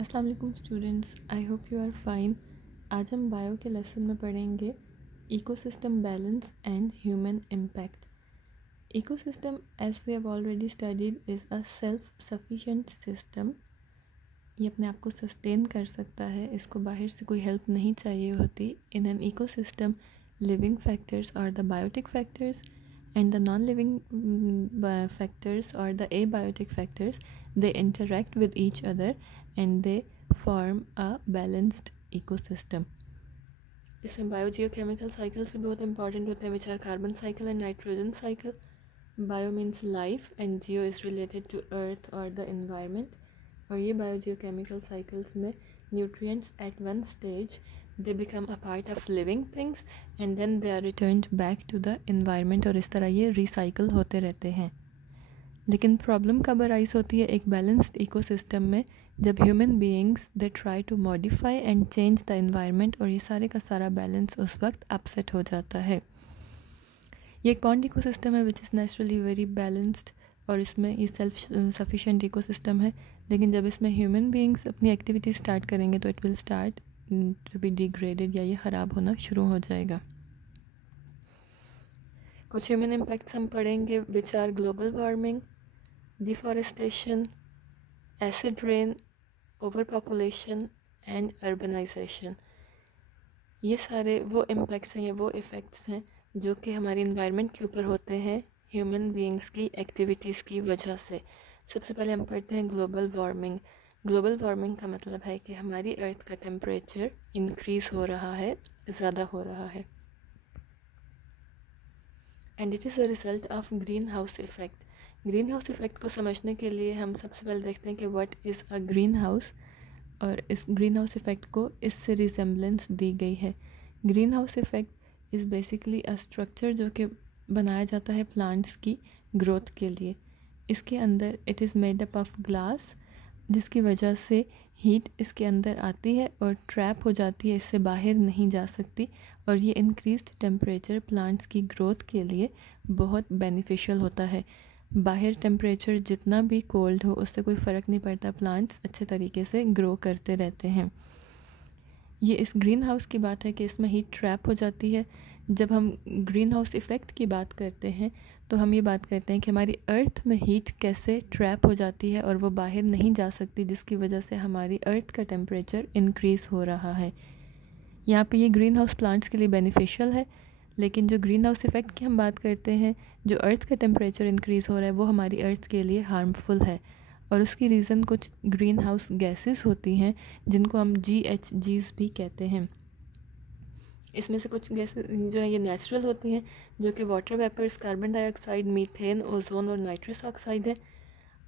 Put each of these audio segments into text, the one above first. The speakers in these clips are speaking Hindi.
अस्सलाम वालेकुम students, I hope you are fine. आज हम बायो के लेसन में पढ़ेंगे ecosystem balance and human impact. Ecosystem as we have already studied is a self sufficient system. ये अपने आप को सस्टेन कर सकता है, इसको बाहर से कोई हेल्प नहीं चाहिए होती। In an ecosystem living factors और the biotic factors and the non-living factors or the abiotic factors, they interact with each other and they form a balanced ecosystem. इसमें बायोजियोकेमिकल साइकिल्स भी बहुत इंपॉर्टेंट होते हैं, which are carbon cycle and nitrogen cycle. Bio means life and geo is related to earth और द इन्वायरमेंट. और ये बायोजियोकेमिकल साइकिल्स में nutrients at one stage they become a part of living things and then they are returned back to the environment और इस तरह ये रिसाइकल होते रहते हैं. लेकिन प्रॉब्लम कब अराइज होती है एक बैलेंस्ड इकोसिस्टम में, जब human beings they try to modify and change the environment और ये सारे का सारा बैलेंस उस वक्त अपसेट हो जाता है. ये एक पॉन्ड इकोसिस्टम है which is naturally very balanced और इसमें ये सेल्फ सफिशिएंट इकोसिस्टम है. लेकिन जब इसमें ह्यूमन बीइंग्स अपनी एक्टिविटी स्टार्ट करेंगे तो it will start to be degraded या ये ख़राब होना शुरू हो जाएगा. कुछ ह्यूमन इम्पैक्ट्स हम पढ़ेंगे which are global warming, deforestation, acid rain, over population and urbanisation. ये सारे वो इम्पैक्ट्स हैं या वो इफ़ेक्ट्स हैं जो कि हमारी इन्वायरमेंट के ऊपर होते हैं ह्यूमन बीइंग्स की एक्टिविटीज़ की वजह से. सबसे पहले हम पढ़ते हैं ग्लोबल वार्मिंग. ग्लोबल वार्मिंग का मतलब है कि हमारी अर्थ का टेम्परेचर इंक्रीज़ हो रहा है, ज़्यादा हो रहा है. And it is a result of green house effect. Green house effect को समझने के लिए हम सबसे पहले देखते हैं कि what is a green house, और इस ग्रीन हाउस इफ़ेक्ट को इससे रिजेम्बलेंस दी गई है. Green house effect is basically a structure जो कि बनाया जाता है प्लांट्स की ग्रोथ के लिए. इसके अंदर it is made up of glass, जिसकी वजह से हीट इसके अंदर आती है और ट्रैप हो जाती है, इससे बाहर नहीं जा सकती. और ये इंक्रीज्ड टेम्परेचर प्लांट्स की ग्रोथ के लिए बहुत बेनिफिशियल होता है. बाहर टेम्परेचर जितना भी कोल्ड हो उससे कोई फ़र्क नहीं पड़ता, प्लांट्स अच्छे तरीके से ग्रो करते रहते हैं. ये इस ग्रीन हाउस की बात है कि इसमें हीट ट्रैप हो जाती है. जब हम ग्रीन हाउस इफ़ेक्ट की बात करते हैं तो हम ये बात करते हैं कि हमारी अर्थ में हीट कैसे ट्रैप हो जाती है और वो बाहर नहीं जा सकती, जिसकी वजह से हमारी अर्थ का टेम्परेचर इंक्रीज़ हो रहा है. यहाँ पे ये ग्रीन हाउस प्लांट्स के लिए बेनिफिशियल है. लेकिन जो ग्रीन हाउस इफ़ेक्ट की हम बात करते हैं, जो अर्थ का टेम्परेचर इंक्रीज़ हो रहा है वो हमारी अर्थ के लिए हार्मफुल है. और उसकी रीज़न कुछ ग्रीन हाउस गैसेस होती हैं जिनको हम GHGs भी कहते हैं. इसमें से कुछ गैसेस जो है ये नेचुरल होती हैं, जो कि water vapours, carbon dioxide, methane, ozone और नाइट्रस ऑक्साइड है.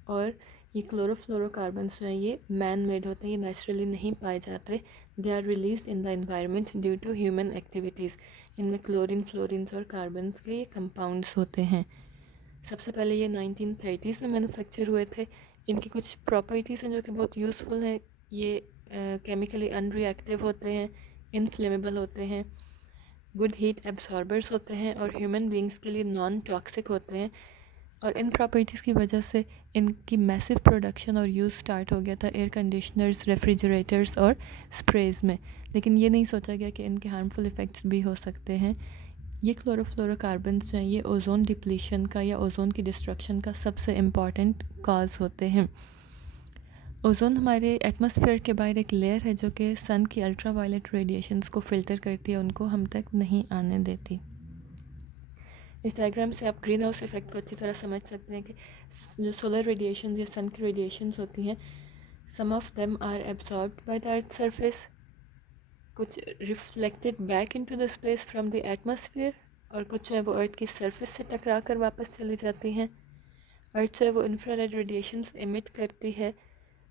और ये क्लोरोफ्लोरोकार्बन्स जो हैं ये मैन मेड होते हैं, ये नेचुरली नहीं पाए जाते. They are release in the environment due to human activities. इनमें क्लोरीन, फ्लोरीन्स और कार्बन्स के ये कंपाउंड्स होते हैं. सबसे पहले ये 1930s में मैन्युफैक्चर हुए थे. इनकी कुछ प्रॉपर्टीज़ हैं जो कि बहुत यूज़फुल हैं. ये केमिकली अनरिएक्टिव होते हैं, इनफ्लेमेबल होते हैं, गुड हीट एब्सॉर्बर्स होते हैं और ह्यूमन बींग्स के लिए नॉन टॉक्सिक होते हैं. और इन प्रॉपर्टीज़ की वजह से इनकी मैसिव प्रोडक्शन और यूज़ स्टार्ट हो गया था एयर कंडीशनर्स, रेफ्रिजरेटर्स और स्प्रेज़ में. लेकिन ये नहीं सोचा गया कि इनके हार्मफुल इफ़ेक्ट्स भी हो सकते हैं. ये क्लोरोफ्लोरोकार्बन्स जो हैं ये ओजोन डिप्लीशन का या ओजोन की डिस्ट्रक्शन का सबसे इम्पॉर्टेंट कॉज होते हैं. ओजोन हमारे एटमॉस्फेयर के बाहर एक लेयर है जो कि सन की अल्ट्रावायलेट रेडिएशंस को फ़िल्टर करती है, उनको हम तक नहीं आने देती. इस डायग्राम से आप ग्रीन हाउस इफ़ेक्ट को अच्छी तरह समझ सकते हैं कि जो सोलर रेडिएशंस या सन की रेडिएशंस होती हैं, some of them are absorbed by the earth surface, कुछ reflected back into the space from the atmosphere, और कुछ है वो अर्थ की सरफेस से टकरा कर वापस चली जाती हैं. अर्थ से वो इंफ्रारेड रेडिएशंस एमिट करती है,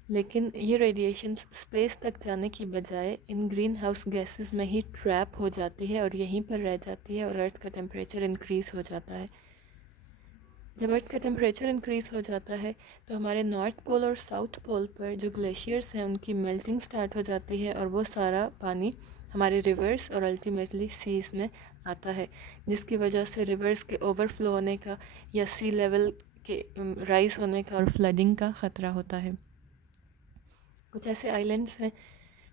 लेकिन ये रेडिएशंस स्पेस तक जाने की बजाय इन ग्रीन हाउस गैसेस में ही ट्रैप हो जाती है और यहीं पर रह जाती है और अर्थ का टेम्परेचर इंक्रीज़ हो जाता है. जब अर्थ का टेम्परेचर इंक्रीज़ हो जाता है तो हमारे नॉर्थ पोल और साउथ पोल पर जो ग्लेशियर्स हैं उनकी मेल्टिंग स्टार्ट हो जाती है और वो सारा पानी हमारे रिवर्स और अल्टीमेटली सीज़ में आता है, जिसकी वजह से रिवर्स के ओवरफ्लो होने का या सी लेवल के राइज़ होने का और फ्लडिंग का ख़तरा होता है. कुछ ऐसे आइलैंड्स हैं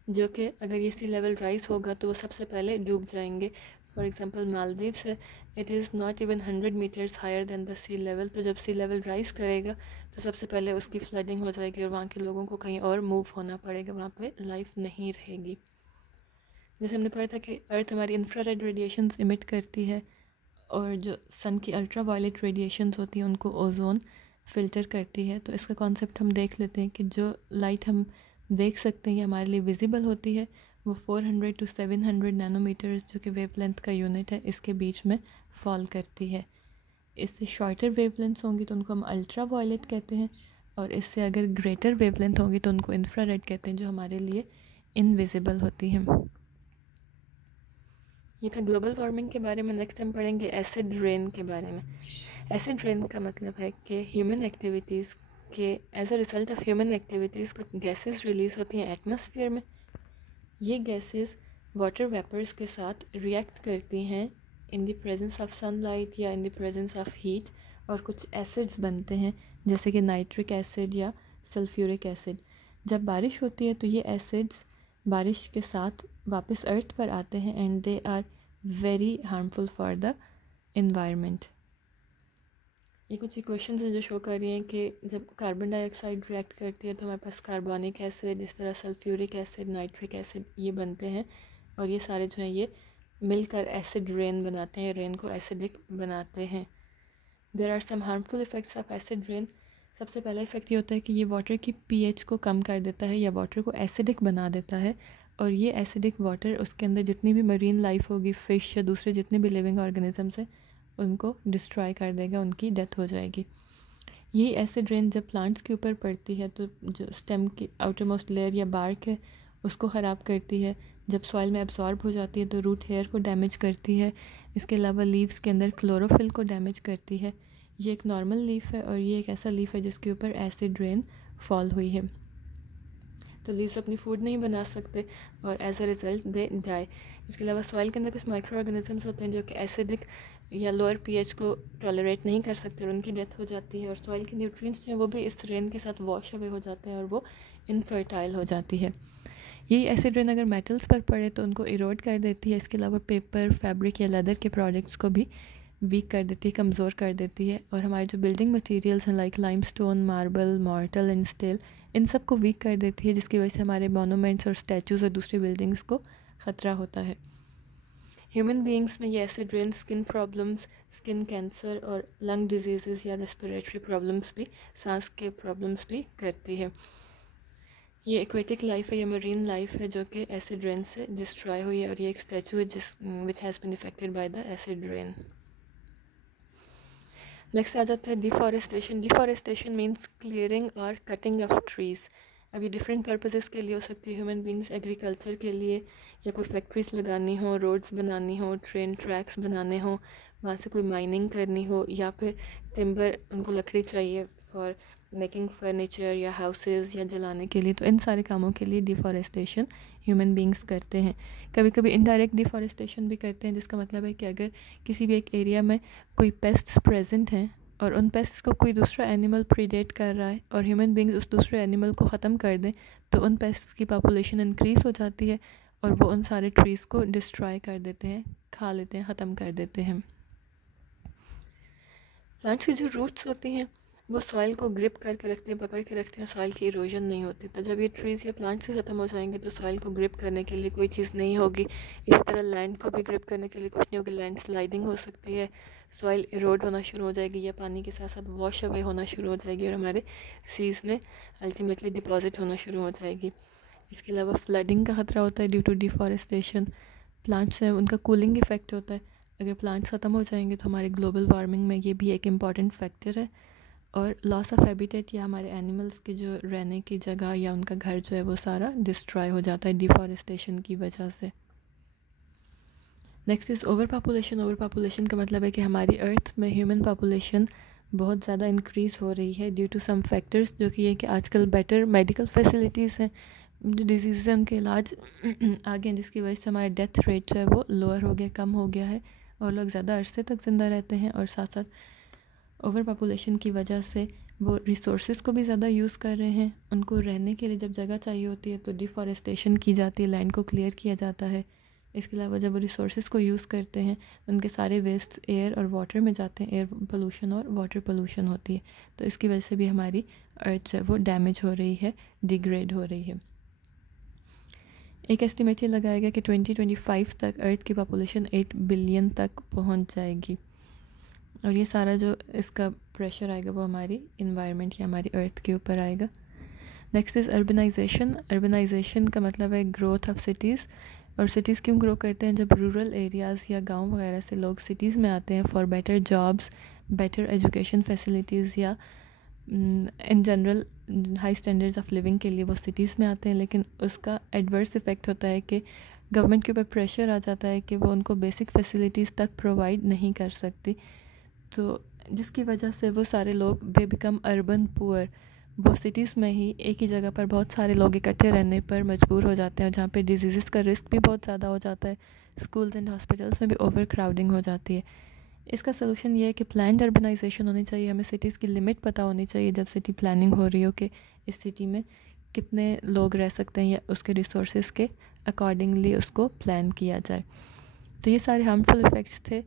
जो कि अगर ये सी लेवल राइज होगा तो वो सबसे पहले डूब जाएंगे। फॉर एग्जांपल मालदीव्स है, it is not even 100 metres higher than the sea level. तो जब सी लेवल राइज करेगा तो सबसे पहले उसकी फ्लडिंग हो जाएगी और वहाँ के लोगों को कहीं और मूव होना पड़ेगा, वहाँ पे लाइफ नहीं रहेगी। जैसे हमने पढ़ा था कि अर्थ हमारी इंफ्रारेड रेडिएशंस इमिट करती है और जो सन की अल्ट्रा वायलेट रेडिएशंस होती हैं उनको ओजोन फ़िल्टर करती है। तो इसका कॉन्सेप्ट हम देख लेते हैं कि जो लाइट हम देख सकते हैं ये हमारे लिए विजिबल होती है वो 400 to 700 नैनोमीटर्स जो कि वेवलेंथ का यूनिट है इसके बीच में फॉल करती है। इससे शॉर्टर वेवलेंथ्स होंगी तो उनको हम अल्ट्रा वायलेट कहते हैं, और इससे अगर ग्रेटर वेवलेंथ होगी तो उनको इंफ्रारेड कहते हैं जो हमारे लिए इनविजिबल होती हैं। ये था ग्लोबल वार्मिंग के बारे में। नेक्स्ट हम पढ़ेंगे एसिड रेन के बारे में। एसिड रेन का मतलब है कि ह्यूमन एक्टिविटीज़ के as a result of human activities कुछ गैसेस रिलीज़ होती हैं एटमॉस्फेयर में। ये गैसेस वाटर वेपर्स के साथ रिएक्ट करती हैं in the presence of sunlight या in the presence of heat, और कुछ एसिड्स बनते हैं जैसे कि नाइट्रिक एसिड या सल्फ्यूरिक एसिड। जब बारिश होती है तो ये एसिड्स बारिश के साथ वापस अर्थ पर आते हैं and they are very harmful for the environment. ये कुछ इक्वेशंस हैं जो शो कर रही हैं कि जब कार्बन डाइऑक्साइड रिएक्ट करती है तो हमारे पास कार्बोनिक एसिड, इस तरह सल्फ्यूरिक एसिड, नाइट्रिक एसिड ये बनते हैं, और ये सारे जो हैं ये मिलकर एसिड रेन बनाते हैं, रेन को एसिडिक बनाते हैं। There are some harmful effects of acid rain. सबसे पहला इफ़ेक्ट ये होता है कि ये वाटर की पीएच को कम कर देता है या वाटर को एसिडिक बना देता है, और ये एसिडिक वाटर उसके अंदर जितनी भी मरीन लाइफ होगी, फ़िश या दूसरे जितने भी लिविंग ऑर्गेनिजम्स हैं उनको डिस्ट्रॉय कर देगा, उनकी डेथ हो जाएगी। यही एसिड रेन जब प्लांट्स के ऊपर पड़ती है तो जो स्टेम की आउटर मोस्ट लेयर या बार्क है उसको ख़राब करती है। जब सॉइल में एब्जॉर्ब हो जाती है तो रूट हेयर को डैमेज करती है। इसके अलावा लीव्स के अंदर क्लोरोफिल को डैमेज करती है। ये एक नॉर्मल लीफ है और ये एक ऐसा लीफ है जिसके ऊपर एसिड रेन फॉल हुई है। तो लीव्स अपनी फूड नहीं बना सकते और as a result they die. इसके अलावा सॉइल के अंदर कुछ माइक्रो ऑर्गेनिजम्स होते हैं जो कि एसिडिक या लोअर पीएच को टॉलरेट नहीं कर सकते और उनकी डेथ हो जाती है, और सॉइल के न्यूट्रिएंट्स हैं वो भी इस रेन के साथ वॉश अवे हो जाते हैं और वो इनफर्टाइल हो जाती है। यही एसिड रेन अगर मेटल्स पर पड़े तो उनको इरोड कर देती है। इसके अलावा पेपर, फैब्रिक या लेदर के प्रोडक्ट्स को भी वीक कर देती है, कमज़ोर कर देती है, और हमारे जो बिल्डिंग मटेरियल्स हैं like limestone, marble, mortal and steel इन सब को वीक कर देती है, जिसकी वजह से हमारे मोनूमेंट्स और स्टैचूज़ और दूसरी बिल्डिंग्स को ख़तरा होता है। ह्यूमन बीइंग्स में ये acid rain skin problems, skin cancer और लंग डिजीज़ या रेस्पिरेटरी प्रॉब्लम्स भी, सांस के प्रॉब्लम्स भी करती है। ये एक्वेटिक लाइफ है, ये मरीन लाइफ है जो कि एसिड रेन से डिस्ट्रॉय हुई है, और ये एक स्टैचू है which has been affected by the acid rain. Next आ जाता है डिफॉरेस्टेशन। डिफॉरेस्टेशन मीन्स क्लियरिंग और कटिंग ऑफ ट्रीज़। अब ये डिफरेंट पर्पसेस के लिए हो सकती है। ह्यूमन बींग्स एग्रीकल्चर के लिए, या कोई फैक्ट्रीज लगानी हो, रोड्स बनानी हो, ट्रेन ट्रैक्स बनाने हो, वहाँ से कोई माइनिंग करनी हो, या फिर टिम्बर, उनको लकड़ी चाहिए फॉर मेकिंग फर्नीचर या हाउसेस या जलाने के लिए। तो इन सारे कामों के लिए डिफॉरेस्टेशन ह्यूमन बींग्स करते हैं। कभी कभी इनडायरेक्ट डिफॉरेस्टेशन भी करते हैं, जिसका मतलब है कि अगर किसी भी एक एरिया में कोई पेस्ट्स प्रेजेंट हैं और उन पेस्ट्स को कोई दूसरा एनिमल प्रीडेट कर रहा है और ह्यूमन बींग्स उस दूसरे एनिमल को ख़त्म कर दें तो उन पेस्ट्स की पॉपुलेशन इंक्रीज़ हो जाती है और वो उन सारे ट्रीज़ को डिस्ट्रॉय कर देते हैं, खा लेते हैं, ख़त्म कर देते हैं। प्लांट्स की जो रूट्स होती हैं वो सॉइल को ग्रिप करके रखते हैं, पकड़ के रखते हैं, सॉइल की इरोजन नहीं होती। तो जब ये ट्रीज़ या प्लांट्स ही ख़त्म हो जाएंगे तो सॉइल को ग्रिप करने के लिए कोई चीज़ नहीं होगी। इसी तरह लैंड को भी ग्रिप करने के लिए कुछ नहीं होगी, लैंड स्लाइडिंग हो सकती है, सॉइल इरोड होना शुरू हो जाएगी या पानी के साथ साथ वॉश अवे होना शुरू हो जाएगी और हमारे सीज़ में अल्टीमेटली डिपॉजिट होना शुरू हो जाएगी। इसके अलावा फ्लडिंग का ख़तरा होता है ड्यू टू डिफॉरेस्टेशन। प्लांट्स हैं उनका कूलिंग इफ़ेक्ट होता है। अगर प्लांट्स ख़त्म हो जाएंगे तो हमारे ग्लोबल वार्मिंग में ये भी एक इम्पॉर्टेंट फैक्टर है। और लॉस ऑफ हैबिटेट या हमारे एनिमल्स के जो रहने की जगह या उनका घर जो है वो सारा डिस्ट्रॉय हो जाता है डिफॉरेस्टेशन की वजह से। Next is over population. Over population का मतलब है कि हमारी अर्थ में ह्यूमन पॉपुलेशन बहुत ज़्यादा इंक्रीज़ हो रही है ड्यू टू सम फैक्टर्स, जो कि ये कि आजकल बेटर मेडिकल फैसिलिटीज़ हैं, जो डिजीज़ हैं उनके इलाज आगे हैं, जिसकी वजह से हमारा डेथ रेट जो है वो लोअर हो गया, कम हो गया है, और लोग ज़्यादा अरसे तक ज़िंदा रहते हैं। और साथ साथ ओवर पॉपुलेशन की वजह से वो रिसोर्सेज को भी ज़्यादा यूज़ कर रहे हैं। उनको रहने के लिए जब जगह चाहिए होती है तो डिफॉरेस्टेशन की जाती है, लैंड को क्लियर किया जाता है। इसके अलावा जब वो रिसोर्सेज को यूज़ करते हैं उनके सारे वेस्ट एयर और वाटर में जाते हैं, एयर पोल्यूशन और वाटर पोल्यूशन होती है। तो इसकी वजह से भी हमारी अर्थ जो है वो डैमेज हो रही है, डिग्रेड हो रही है। एक एस्टिमेट ये लगाया गया कि 2025 तक अर्थ की पॉपुलेशन 8 बिलियन तक पहुंच जाएगी, और ये सारा जो इसका प्रेशर आएगा वो हमारी इन्वायरमेंट या हमारी अर्थ के ऊपर आएगा। Next is urbanisation. अर्बनाइजेशन का मतलब है ग्रोथ ऑफ सिटीज़। और सिटीज़ क्यों ग्रो करते हैं? जब रूरल एरियाज़ या गांव वगैरह से लोग सिटीज़ में आते हैं for better jobs, better education facilities, या in general high standards of living के लिए वो सिटीज़ में आते हैं। लेकिन उसका एडवर्स इफ़ेक्ट होता है कि गवर्नमेंट के ऊपर प्रेशर आ जाता है कि वो उनको बेसिक फैसिलिटीज़ तक प्रोवाइड नहीं कर सकती, तो जिसकी वजह से वो सारे लोग दे बिकम अर्बन पुअर। वो सिटीज़ में ही एक ही जगह पर बहुत सारे लोग इकट्ठे रहने पर मजबूर हो जाते हैं, और जहाँ पे डिजीज़ का रिस्क भी बहुत ज़्यादा हो जाता है। स्कूल्स एंड हॉस्पिटल्स में भी ओवर क्राउडिंग हो जाती है। इसका सलूशन ये है कि प्लान्ड अर्बनाइजेशन होनी चाहिए। हमें सिटीज़ की लिमिट पता होनी चाहिए जब सिटी प्लानिंग हो रही हो कि इस सिटी में कितने लोग रह सकते हैं, या उसके रिसोर्सेज के अकॉर्डिंगली उसको प्लान किया जाए। तो ये सारे हार्मफुल इफ़ेक्ट्स थे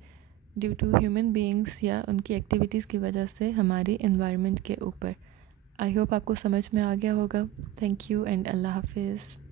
ड्यू टू ह्यूमन बीइंग्स या उनकी एक्टिविटीज़ की वजह से हमारी एनवायरनमेंट के ऊपर। आई होप आपको समझ में आ गया होगा। थैंक यू एंड अल्लाह हाफिज़।